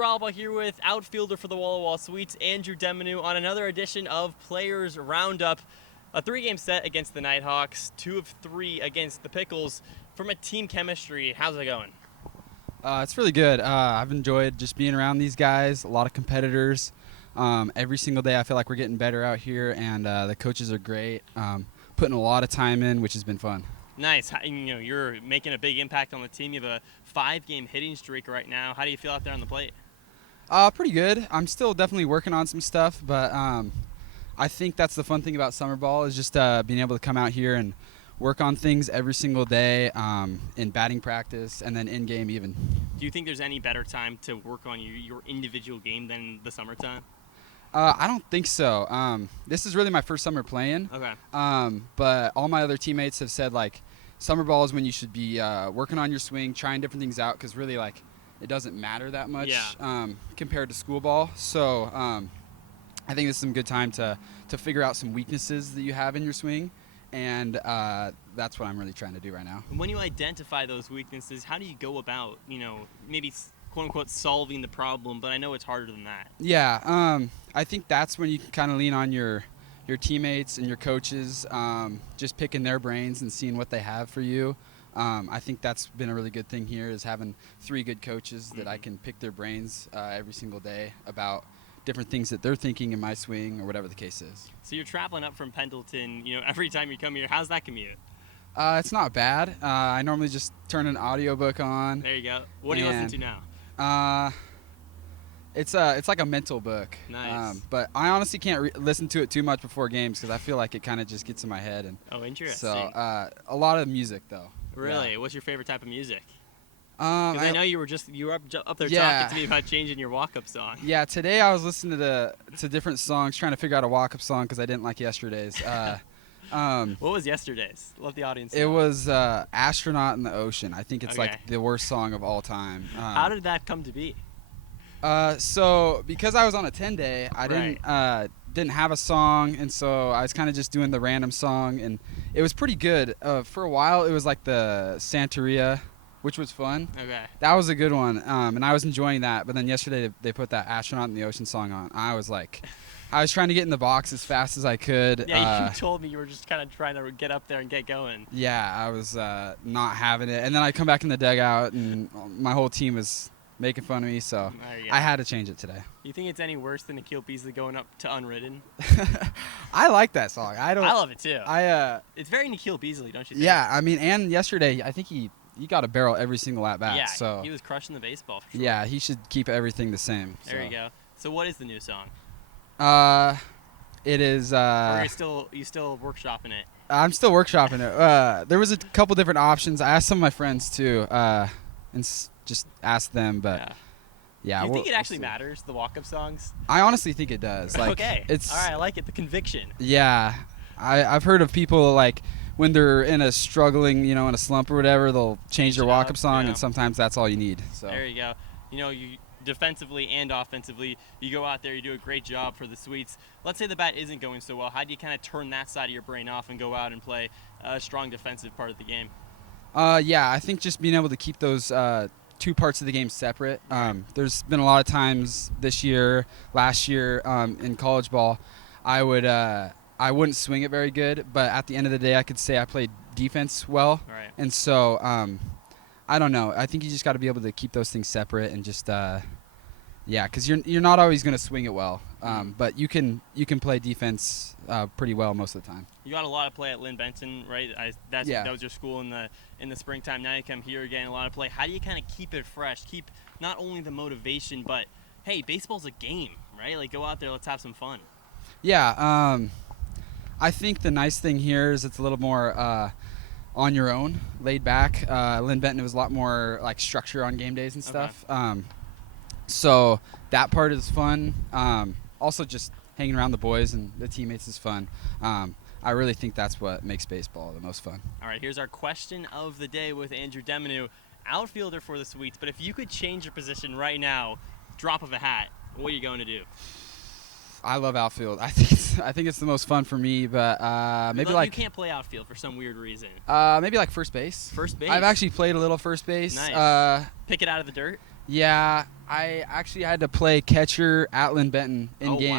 Ralba here with outfielder for the Walla Walla Sweets, Andrew Demianew, on another edition of Players Roundup. A 3-game set against the Nighthawks, 2 of 3 against the Pickles. From a team chemistry, how's it going? It's really good. I've enjoyed just being around these guys, a lot of competitors. Every single day I feel like we're getting better out here, and the coaches are great, putting a lot of time in, which has been fun. Nice. You're making a big impact on the team. You have a 5-game hitting streak right now. How do you feel out there on the plate? Pretty good. I'm still definitely working on some stuff, but I think that's the fun thing about summer ball is just being able to come out here and work on things every single day in batting practice and then in game even. Do you think there's any better time to work on your individual game than the summertime? I don't think so. This is really my first summer playing. Okay. But all my other teammates have said like summer ball is when you should be working on your swing, trying different things out, because really like it doesn't matter that much compared to school ball. So I think this is some good time to figure out some weaknesses that you have in your swing, and that's what I'm really trying to do right now. When you identify those weaknesses, how do you go about, maybe quote-unquote solving the problem, but I know it's harder than that. Yeah, I think that's when you can kind of lean on your teammates and your coaches, just picking their brains and seeing what they have for you. I think that's been a really good thing here is having 3 good coaches that I can pick their brains every single day about different things that they're thinking in my swing or whatever the case is. So you're traveling up from Pendleton, every time you come here. How's that commute? It's not bad. I normally just turn an audiobook on. There you go. What do you listen to now? It's like a mental book. Nice. But I honestly can't listen to it too much before games because I feel like it kind of just gets in my head. And oh, interesting. So a lot of music though. Really? Yeah. What's your favorite type of music? I know you were up there Yeah. talking to me about changing your walk-up song. Yeah, today I was listening to different songs, trying to figure out a walk-up song because I didn't like yesterday's. What was yesterday's? Let the audience know. It was Astronaut in the Ocean. I think it's Okay. like the worst song of all time. How did that come to be? So because I was on a 10-day, I didn't have a song, and so I was kind of just doing the random song, and it was pretty good. For a while, it was like the Santeria, which was fun. Okay. That was a good one, and I was enjoying that. But then yesterday they put that Astronaut in the Ocean song on. I was trying to get in the box as fast as I could. Yeah, you told me you were just kind of trying to get up there and get going. Yeah, I was not having it, and then I come back in the dugout, and my whole team was making fun of me, so I had to change it today. You think it's any worse than Nikhil Beasley going up to Unwritten? I like that song. I love it too. It's very Nikhil Beasley, don't you think? Yeah, I mean, and yesterday I think he got a barrel every single at bat. Yeah, so he was crushing the baseball for sure. Yeah, he should keep everything the same. There you go. So what is the new song? It is. Or are you still workshopping it? I'm still workshopping it. There was a couple different options. I asked some of my friends too, and just asked them, but yeah. Do you think it actually matters, the walk-up songs? I honestly think it does. Like, okay. It's all right. I like it. The conviction. Yeah, I've heard of people like when they're in a struggling, in a slump or whatever, they'll change their walk-up song, and sometimes that's all you need. So there you go. You defensively and offensively, you go out there, you do a great job for the Sweets. Let's say the bat isn't going so well. How do you kind of turn that side of your brain off and go out and play a strong defensive part of the game? Yeah, I think just being able to keep those 2 parts of the game separate. There's been a lot of times this year, last year in college ball, I wouldn't swing it very good, but at the end of the day, I could say I played defense well. Right. And so I don't know. I think you just got to be able to keep those things separate and just because you're not always going to swing it well, but you can play defense pretty well most of the time. You got a lot of play at Lynn Benson, right? That was your school in the springtime. Now you come here again, a lot of play. How do you kind of keep it fresh? Keep not only the motivation, but hey, baseball's a game, right? Like go out there, let's have some fun. Yeah, I think the nice thing here is it's a little more on your own, laid back. Lynn Benton was a lot more like structure on game days and stuff. Okay. So that part is fun. Also just hanging around the boys and the teammates is fun. I really think that's what makes baseball the most fun. All right, here's our question of the day with Andrew Demianew, outfielder for the Sweets. But if you could change your position right now, drop of a hat, what are you going to do? I love outfield. I think it's the most fun for me, but maybe you can't play outfield for some weird reason. Maybe like first base. First base. I've actually played a little first base. Nice. Pick it out of the dirt. Yeah, I actually had to play catcher at Lynn Benton in game.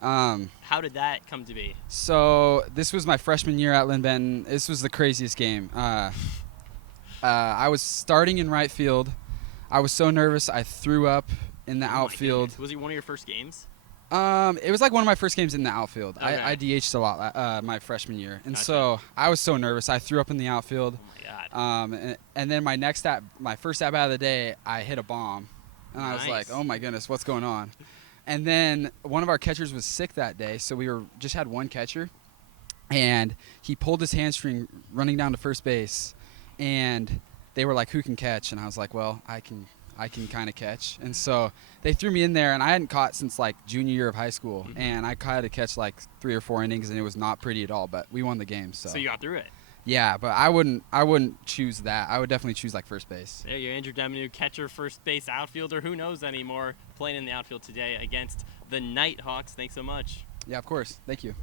Wow. How did that come to be? So this was my freshman year at Lynn Benton. This was the craziest game. I was starting in right field. I was so nervous I threw up in the outfield. Was it one of your first games? It was like one of my first games in the outfield. Okay. I DH'd a lot my freshman year, and Gotcha. so I was so nervous. I threw up in the outfield. Oh my God. And then my first at bat of the day, I hit a bomb, and I was like, oh my goodness, what's going on? And then one of our catchers was sick that day, so we just had one catcher, and he pulled his hamstring running down to first base, and they were like, who can catch? And I was like, well, I can kind of catch. And so they threw me in there, and I hadn't caught since like junior year of high school, and I had to catch like 3 or 4 innings, and it was not pretty at all, but we won the game. So you got through it. Yeah, but I wouldn't choose that. I would definitely choose like first base. There you go, Andrew Demianew, catcher, first base, outfielder. Who knows anymore? Playing in the outfield today against the Nighthawks. Thanks so much. Yeah, of course. Thank you.